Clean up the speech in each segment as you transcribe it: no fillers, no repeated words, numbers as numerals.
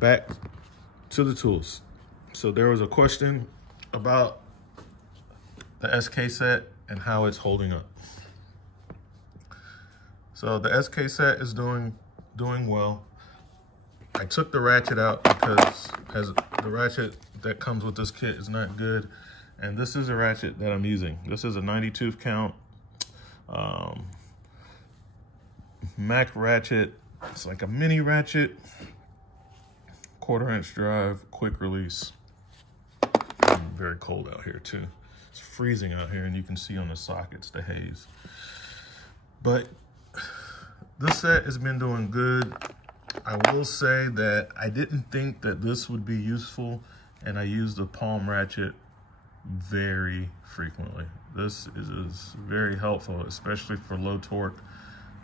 back to the tools. So there was a question about the SK set and how it's holding up. So the SK set is doing well. I took the ratchet out because as the ratchet that comes with this kit is not good. And this is a ratchet that I'm using. This is a 90 tooth count Mac ratchet. It's like a mini ratchet, 1/4 inch drive, quick release. Very cold out here too. It's freezing out here and you can see on the sockets the haze. But this set has been doing good. I will say that I didn't think that this would be useful, and I use the palm ratchet very frequently. This is very helpful, especially for low torque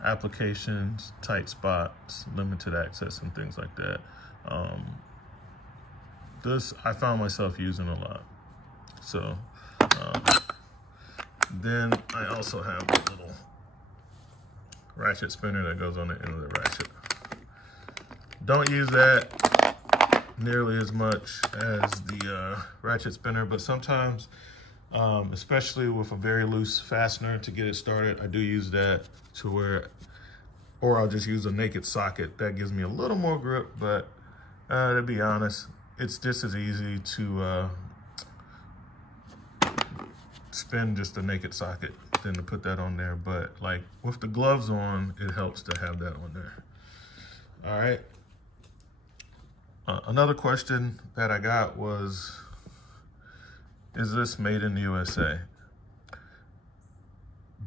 applications, tight spots, limited access, and things like that. This I found myself using a lot. So then I also have a little ratchet spinner that goes on the end of the ratchet. Don't use that nearly as much as the ratchet spinner, but sometimes, especially with a very loose fastener to get it started, I do use that to where, or I'll just use a naked socket. That gives me a little more grip, but to be honest, it's just as easy to spin just a naked socket than to put that on there. But like with the gloves on, it helps to have that on there. All right. Another question that I got was, is this made in the USA?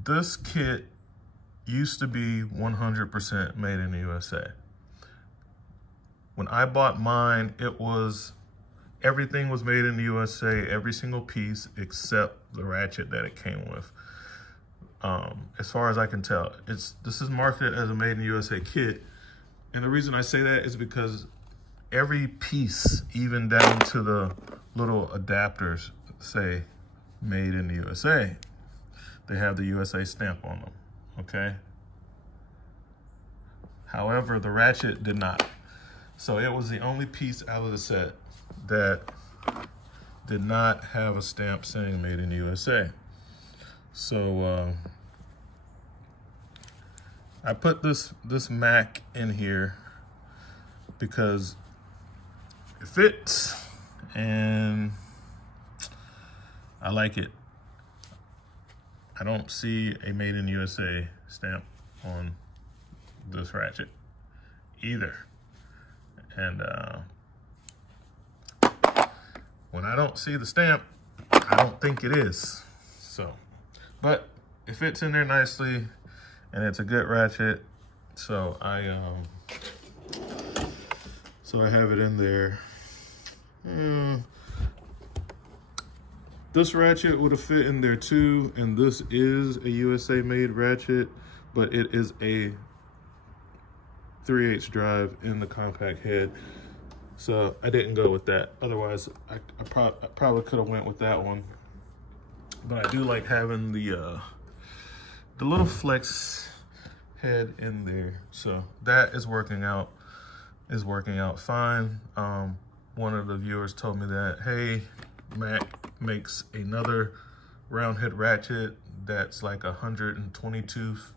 This kit used to be 100% made in the USA. When I bought mine, everything was made in the USA, every single piece except the ratchet that it came with. As far as I can tell, this is marketed as a made in the USA kit. And the reason I say that is because every piece, even down to the little adapters, say made in the USA. They have the USA stamp on them, okay? However, the ratchet did not. So it was the only piece out of the set that did not have a stamp saying made in the USA. So I put this Mac in here because it fits and I like it. I don't see a made in USA stamp on this ratchet either. And when I don't see the stamp, I don't think it is. So, but it fits in there nicely and it's a good ratchet. So I have it in there. This ratchet would have fit in there too, and this is a USA made ratchet, but it is a 3/8 drive in the compact head. So I didn't go with that. Otherwise, I probably could have went with that one. But I do like having the little flex head in there. So that is working out fine. One of the viewers told me that, hey, Mac makes another round head ratchet that's like 120 tooth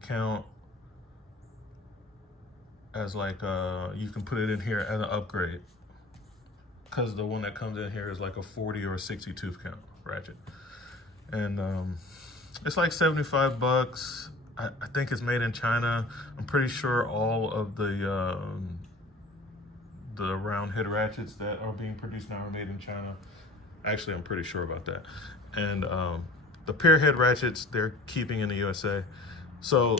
count as like you can put it in here as an upgrade, because the one that comes in here is like a 40 or a 60 tooth count ratchet, and it's like 75 bucks. I think it's made in China. I'm pretty sure all of the round head ratchets that are being produced now are made in China. Actually, I'm pretty sure about that. And the pair head ratchets, they're keeping in the USA. So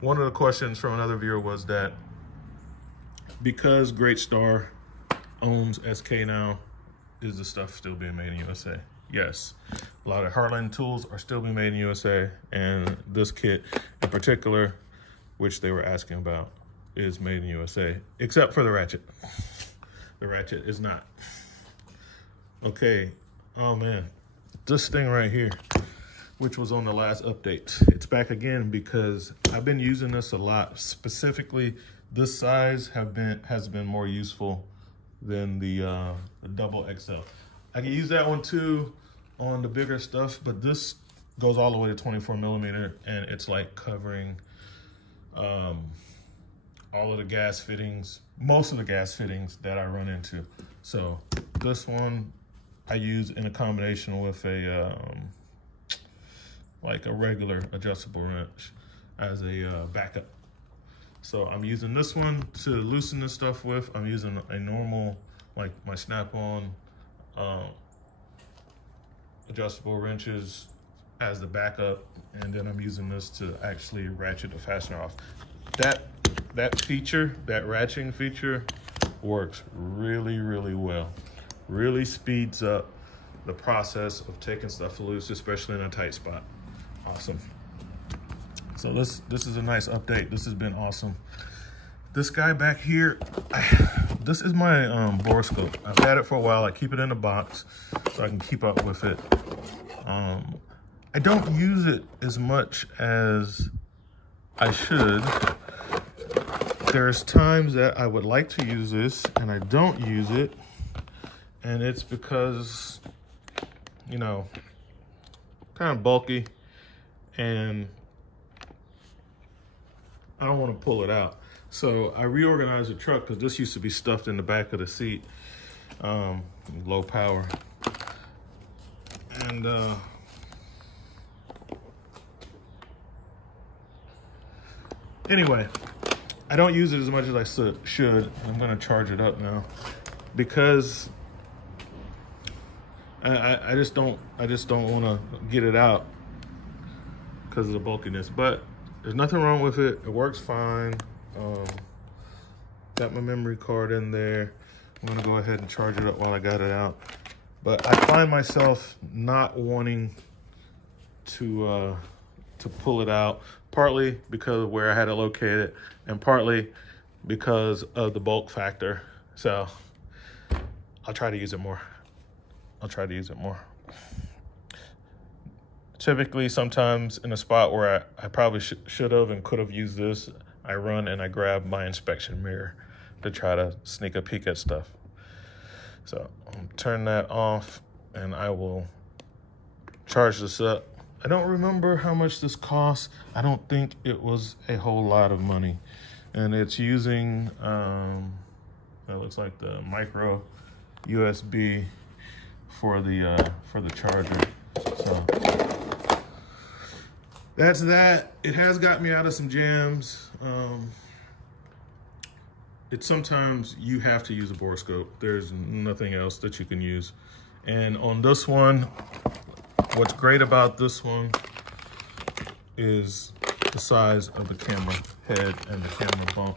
one of the questions from another viewer was that because Great Star owns SK now, is the stuff still being made in USA? Yes, a lot of Heartland tools are still being made in USA, and this kit in particular, which they were asking about, is made in USA, except for the ratchet. The ratchet is not. Okay, oh man, this thing right here, which was on the last update, it's back again because I've been using this a lot, specifically this size has been more useful than the double XL. I can use that one too on the bigger stuff, but this goes all the way to 24 millimeter, and it's like covering all of the gas fittings, most of the gas fittings that I run into. So this one I use in a combination with a like a regular adjustable wrench as a backup. So I'm using this one to loosen this stuff with. I'm using a normal, like my Snap-on adjustable wrenches as the backup, and then I'm using this to actually ratchet the fastener off. That feature, that ratcheting feature, works really, really well. Really speeds up the process of taking stuff loose, especially in a tight spot. Awesome. So this is a nice update. This has been awesome. This guy back here, this is my borescope. I've had it for a while. I keep it in a box so I can keep up with it. I don't use it as much as I should. There's times that I would like to use this and I don't use it, and it's because, you know, kind of bulky and I don't want to pull it out. So I reorganized the truck because this used to be stuffed in the back of the seat, low power. And anyway, I don't use it as much as I should. I'm gonna charge it up now because I just don't want to get it out because of the bulkiness. But there's nothing wrong with it. It works fine. Got my memory card in there. I'm gonna go ahead and charge it up while I got it out. But I find myself not wanting to pull it out, partly because of where I had it located, and partly because of the bulk factor. So I'll try to use it more. Typically, sometimes in a spot where I probably should have and could have used this, I run and I grab my inspection mirror to try to sneak a peek at stuff. So I'll turn that off and I will charge this up. I don't remember how much this costs. I don't think it was a whole lot of money. And it's using, that looks like the micro USB for the charger. So that's that. It has got me out of some jams. It's sometimes you have to use a borescope. There's nothing else that you can use. And on this one, what's great about this one is the size of the camera head and the camera bump.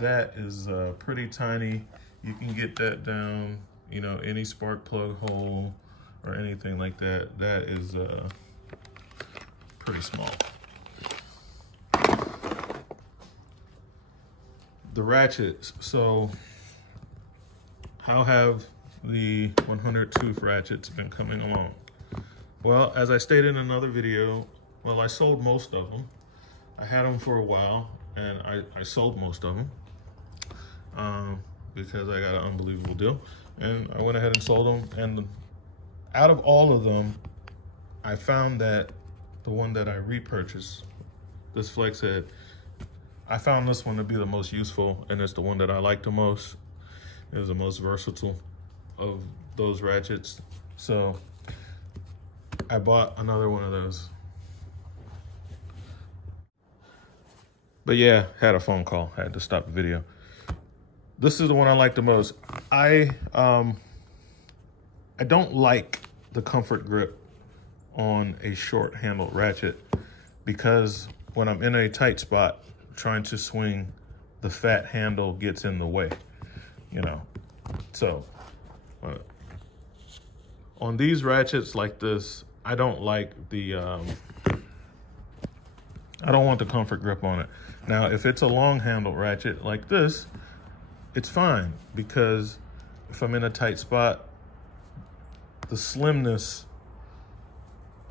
That is pretty tiny. You can get that down, you know, any spark plug hole or anything like that. That is pretty small. The ratchets. So how have the 100 tooth ratchets been coming along? Well, as I stated in another video, well, I sold most of them. I had them for a while and I sold most of them because I got an unbelievable deal, and I went ahead and sold them. And out of all of them, I found that the one that I repurchased, this flex head, I found this one to be the most useful, and it's the one that I like the most. It was the most versatile of those ratchets. So I bought another one of those. But yeah, had a phone call, had to stop the video. This is the one I like the most. I don't like the comfort grip on a short handled ratchet because when I'm in a tight spot trying to swing, the fat handle gets in the way, you know. So on these ratchets like this, I don't like the I don't want the comfort grip on it. Now, if it's a long handle ratchet like this, it's fine, because if I'm in a tight spot, the slimness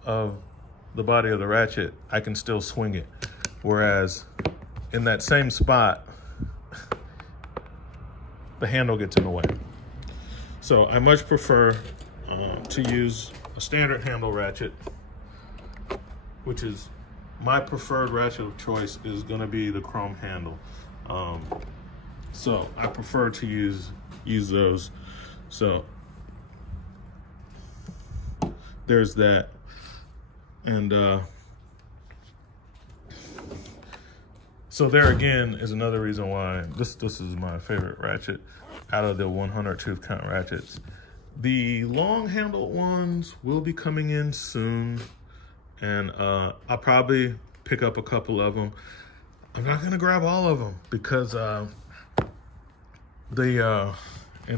of the body of the ratchet, I can still swing it. Whereas in that same spot, the handle gets in the way. So I much prefer to use a standard handle ratchet, which is my preferred ratchet of choice is gonna be the chrome handle. So I prefer to use those. So there's that. And so there again is another reason why this is my favorite ratchet out of the 100 tooth count ratchets. The long handled ones will be coming in soon, and I'll probably pick up a couple of them. I'm not gonna grab all of them because and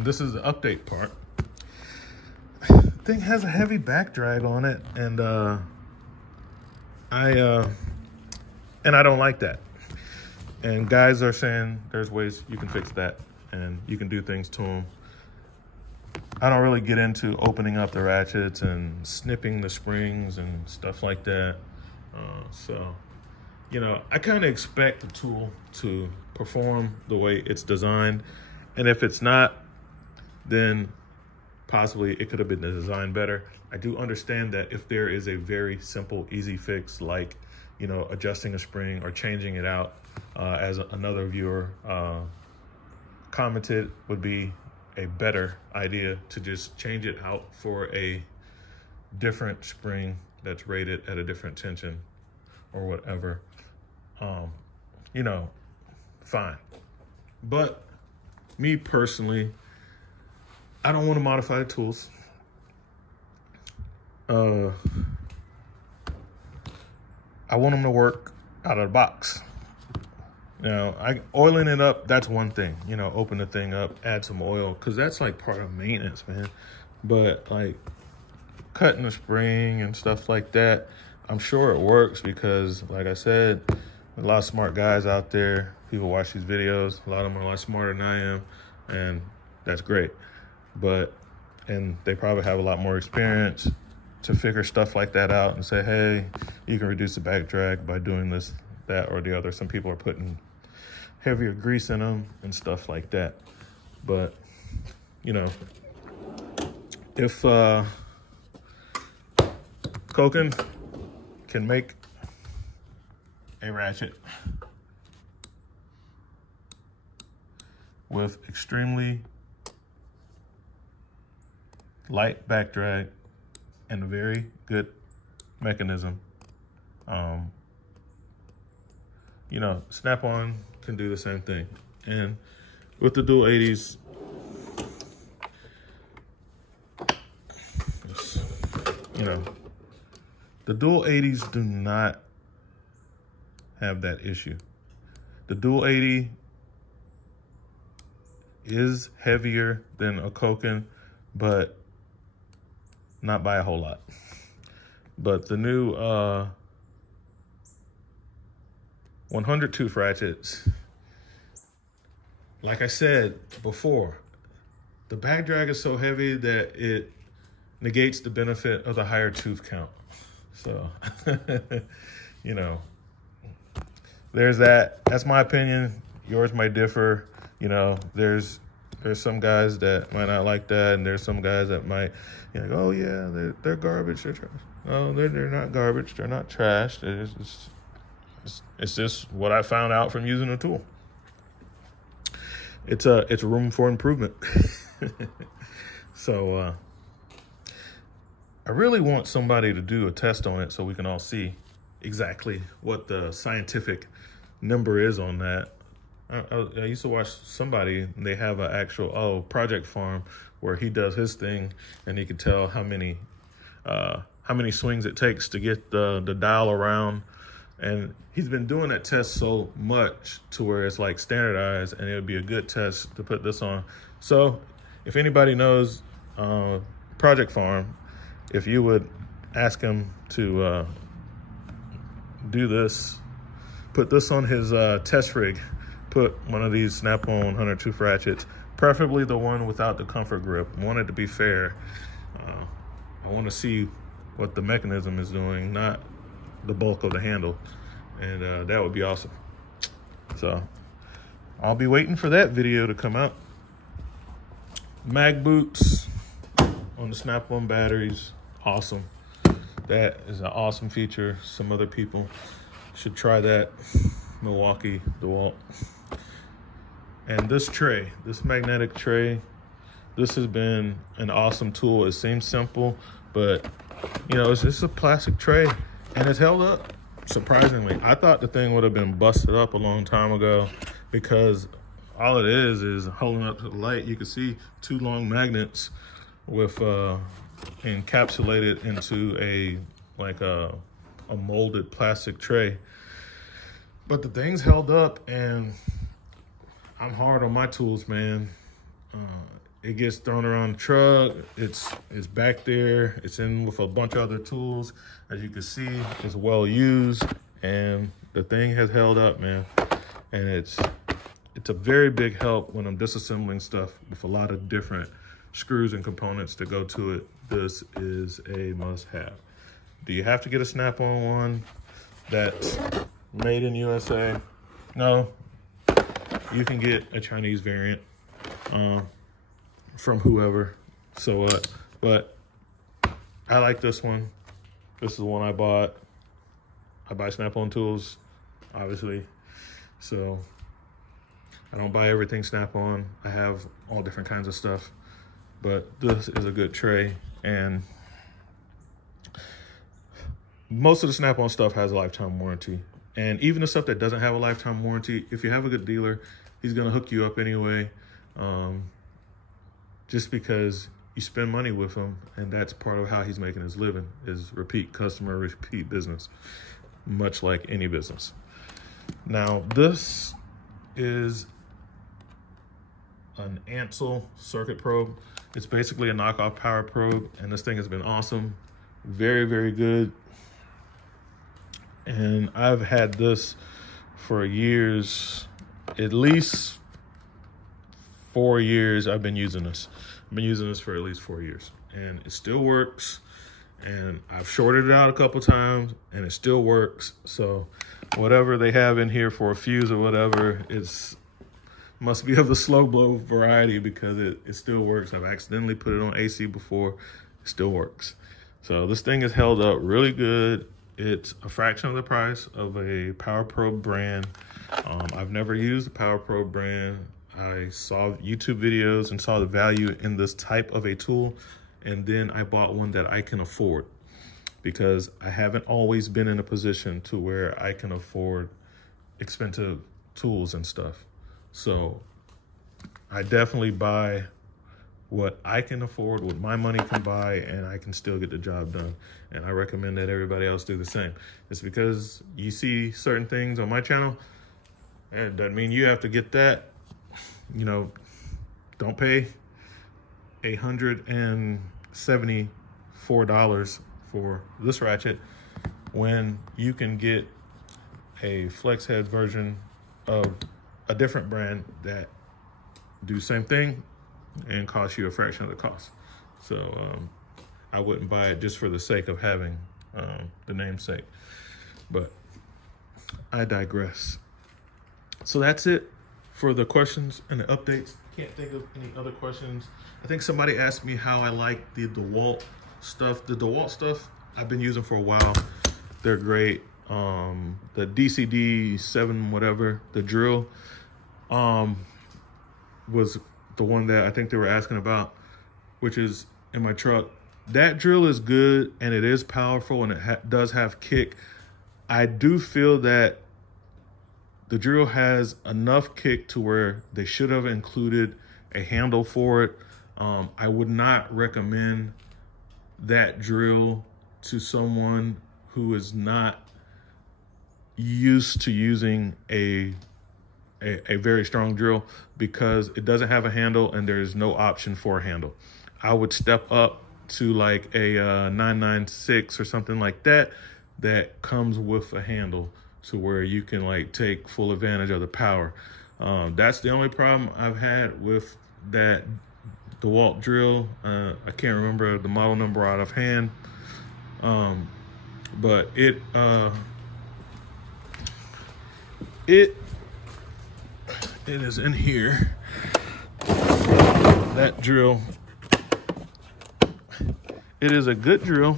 this is the update part. Thing has a heavy back drag on it, and I don't like that. And guys are saying there's ways you can fix that and you can do things to them. I don't really get into opening up the ratchets and snipping the springs and stuff like that. So, you know, I kind of expect the tool to perform the way it's designed. And if it's not, then possibly it could have been designed better. I do understand that if there is a very simple, easy fix, like, you know, adjusting a spring or changing it out, as another viewer commented, would be a better idea to just change it out for a different spring that's rated at a different tension or whatever. You know, fine. But me personally, I don't want to modify the tools. I want them to work out of the box. Now, oiling it up, that's one thing. You know, open the thing up, add some oil, because that's like part of maintenance, man. But like cutting the spring and stuff like that, I'm sure it works because, like I said, a lot of smart guys out there. People watch these videos. A lot of them are a lot smarter than I am, and that's great. And they probably have a lot more experience to figure stuff like that out and say, hey, you can reduce the back drag by doing this, that, or the other. Some people are putting heavier grease in them and stuff like that. But, you know, if Koken can make a ratchet with extremely light back drag and a very good mechanism, you know, Snap-on can do the same thing. And with the dual 80s, you know, the dual 80s do not have that issue. The dual 80 is heavier than a Koken, but not by a whole lot. But the new 100 tooth ratchets, like I said before, the back drag is so heavy that it negates the benefit of the higher tooth count. So, you know, there's that. That's my opinion. Yours might differ. You know, there's some guys that might not like that, and there's some guys that might, you know, oh yeah, they're garbage, they're trash. No, they're not garbage, they're not trash. It's just what I found out from using the tool. It's room for improvement. So I really want somebody to do a test on it so we can all see exactly what the scientific number is on that. I used to watch somebody, they have an actual Project Farm where he does his thing, and he can tell how many swings it takes to get the dial around. And he's been doing that test so much to where it's like standardized, and it would be a good test to put this on. So if anybody knows Project Farm, if you would ask him to do this, put this on his test rig, put one of these Snap-on 100 tooth ratchets, preferably the one without the comfort grip. I want it to be fair. I want to see what the mechanism is doing, not the bulk of the handle. And that would be awesome. So I'll be waiting for that video to come out. Mag boots on the Snap-on batteries, awesome. That is an awesome feature. Some other people should try that. Milwaukee, DeWalt. And this tray, this magnetic tray, this has been an awesome tool. It seems simple, but you know, it's just a plastic tray and it's held up surprisingly. I thought the thing would have been busted up a long time ago, because all it is holding up to the light. You can see two long magnets with encapsulated into a molded plastic tray. But the thing's held up, and I'm hard on my tools, man. It gets thrown around the truck. It's back there. It's in with a bunch of other tools. As you can see, it's well used, and the thing has held up, man. And it's a very big help when I'm disassembling stuff with a lot of different screws and components to go to it. This is a must-have. Do you have to get a Snap-on one that's made in USA? No. You can get a Chinese variant from whoever. So what? But I like this one. This is the one I bought. I buy Snap-on tools, obviously. So I don't buy everything Snap-on. I have all different kinds of stuff. But this is a good tray, and most of the Snap-on stuff has a lifetime warranty. And even the stuff that doesn't have a lifetime warranty, if you have a good dealer, he's gonna hook you up anyway, just because you spend money with him, and that's part of how he's making his living, is repeat customer, repeat business, much like any business. Now, this is an Ansell circuit probe. It's basically a knockoff power probe, and this thing has been awesome. Very, very good. And I've had this for years, at least 4 years. I've been using this. I've been using this for at least 4 years, and it still works. And I've shorted it out a couple times, and it still works. So whatever they have in here for a fuse or whatever, must be of the slow blow variety, because it still works. I've accidentally put it on AC before. It still works. So this thing is held up really good. It's a fraction of the price of a Power Probe brand. I've never used the Power Probe brand. I saw YouTube videos and saw the value in this type of a tool, and then I bought one that I can afford, because I haven't always been in a position to where I can afford expensive tools and stuff. So I definitely buy what I can afford, what my money can buy, and I can still get the job done. And I recommend that everybody else do the same. It's because you see certain things on my channel, and it doesn't mean you have to get that. You know, don't pay $174 for this ratchet when you can get a flex head version of a different brand that do same thing and cost you a fraction of the cost. So I wouldn't buy it just for the sake of having the namesake. But I digress. So that's it for the questions and the updates. Can't think of any other questions. I think somebody asked me how I like the DeWalt stuff. The DeWalt stuff I've been using for a while. They're great. The DCD7 whatever, the drill, was the one that I think they were asking about, which is in my truck. That drill is good, and it is powerful, and it does have kick. I do feel that the drill has enough kick to where they should have included a handle for it. I would not recommend that drill to someone who is not used to using a very strong drill, because it doesn't have a handle and there's no option for a handle. I would step up to like a 996 or something like that comes with a handle, to where you can like take full advantage of the power. That's the only problem I've had with that DeWalt drill. I can't remember the model number out of hand, but it it is in here. That drill, it is a good drill.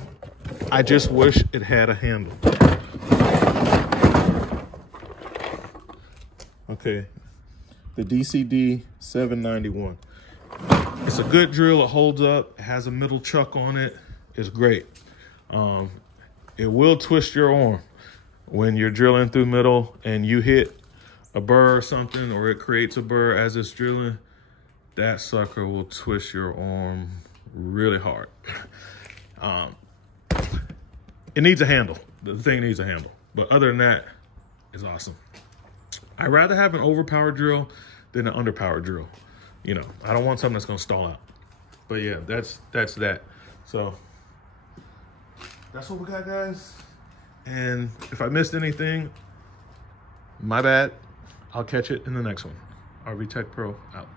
I just wish it had a handle. Okay, the DCD 791. It's a good drill, it holds up, it has a middle chuck on it, it's great. It will twist your arm when you're drilling through middle and you hit a burr or something, or it creates a burr as it's drilling. That sucker will twist your arm really hard. It needs a handle. The thing needs a handle. But other than that, it's awesome. I'd rather have an overpowered drill than an underpowered drill. You know, I don't want something that's gonna stall out. But yeah, that's that. So that's what we got, guys. And if I missed anything, my bad. I'll catch it in the next one. RV Tech Pro out.